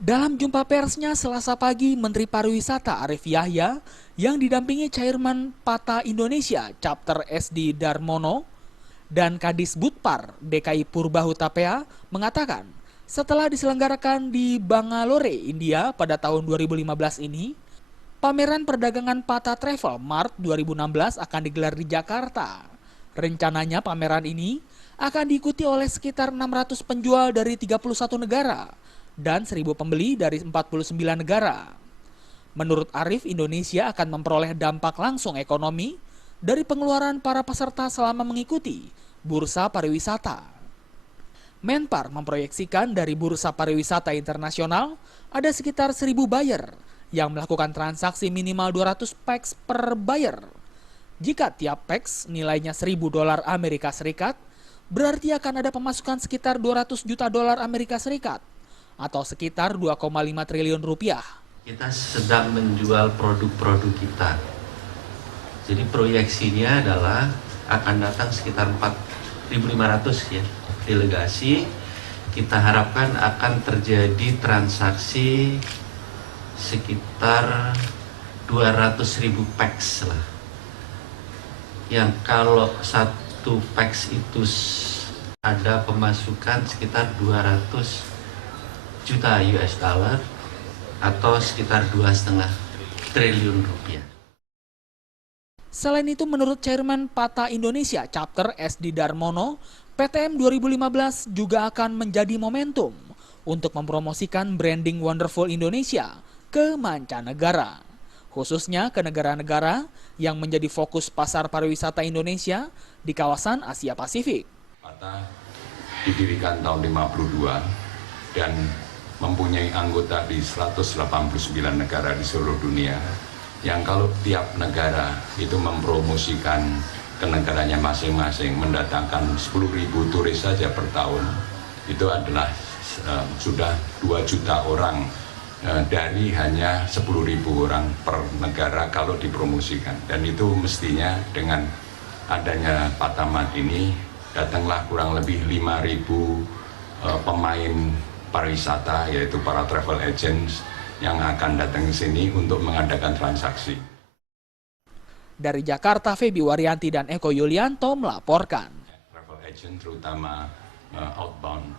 Dalam jumpa persnya Selasa pagi, Menteri Pariwisata Arief Yahya yang didampingi Chairman PATA Indonesia Chapter SD Darmono dan Kadis Budpar DKI Purbahutapea mengatakan setelah diselenggarakan di Bangalore, India pada tahun 2015 ini, pameran perdagangan PATA Travel Mart 2016 akan digelar di Jakarta. Rencananya pameran ini akan diikuti oleh sekitar 600 penjual dari 31 negara dan 1.000 pembeli dari 49 negara. Menurut Arief, Indonesia akan memperoleh dampak langsung ekonomi dari pengeluaran para peserta selama mengikuti Bursa Pariwisata. Menpar memproyeksikan dari Bursa Pariwisata Internasional ada sekitar 1.000 buyer yang melakukan transaksi minimal 200 PAX per buyer. Jika tiap PAX nilainya $1.000 Amerika Serikat, berarti akan ada pemasukan sekitar 200 juta dolar Amerika Serikat atau sekitar 2,5 triliun rupiah. Kita sedang menjual produk-produk kita. Jadi proyeksinya adalah akan datang sekitar 4.500 ya delegasi. Kita harapkan akan terjadi transaksi sekitar 200.000 PAX lah. Yang kalau satu PAX itu ada pemasukan sekitar 200 juta US dollar atau sekitar 2,5 triliun rupiah. Selain itu, menurut Chairman PATA Indonesia Chapter SD Darmono, PTM 2015 juga akan menjadi momentum untuk mempromosikan branding Wonderful Indonesia ke mancanegara, khususnya ke negara-negara yang menjadi fokus pasar pariwisata Indonesia di kawasan Asia Pasifik. PATA didirikan tahun 52 dan mempunyai anggota di 189 negara di seluruh dunia, yang kalau tiap negara itu mempromosikan ke negaranya masing-masing, mendatangkan 10.000 turis saja per tahun, itu adalah sudah 2 juta orang dari hanya 10.000 orang per negara kalau dipromosikan. Dan itu mestinya dengan adanya PATA Mart ini, datanglah kurang lebih 5.000 pemain pariwisata, yaitu para travel agents yang akan datang ke sini untuk mengadakan transaksi. Dari Jakarta, Feby Waryanti dan Eko Yulianto melaporkan. Travel agent terutama outbound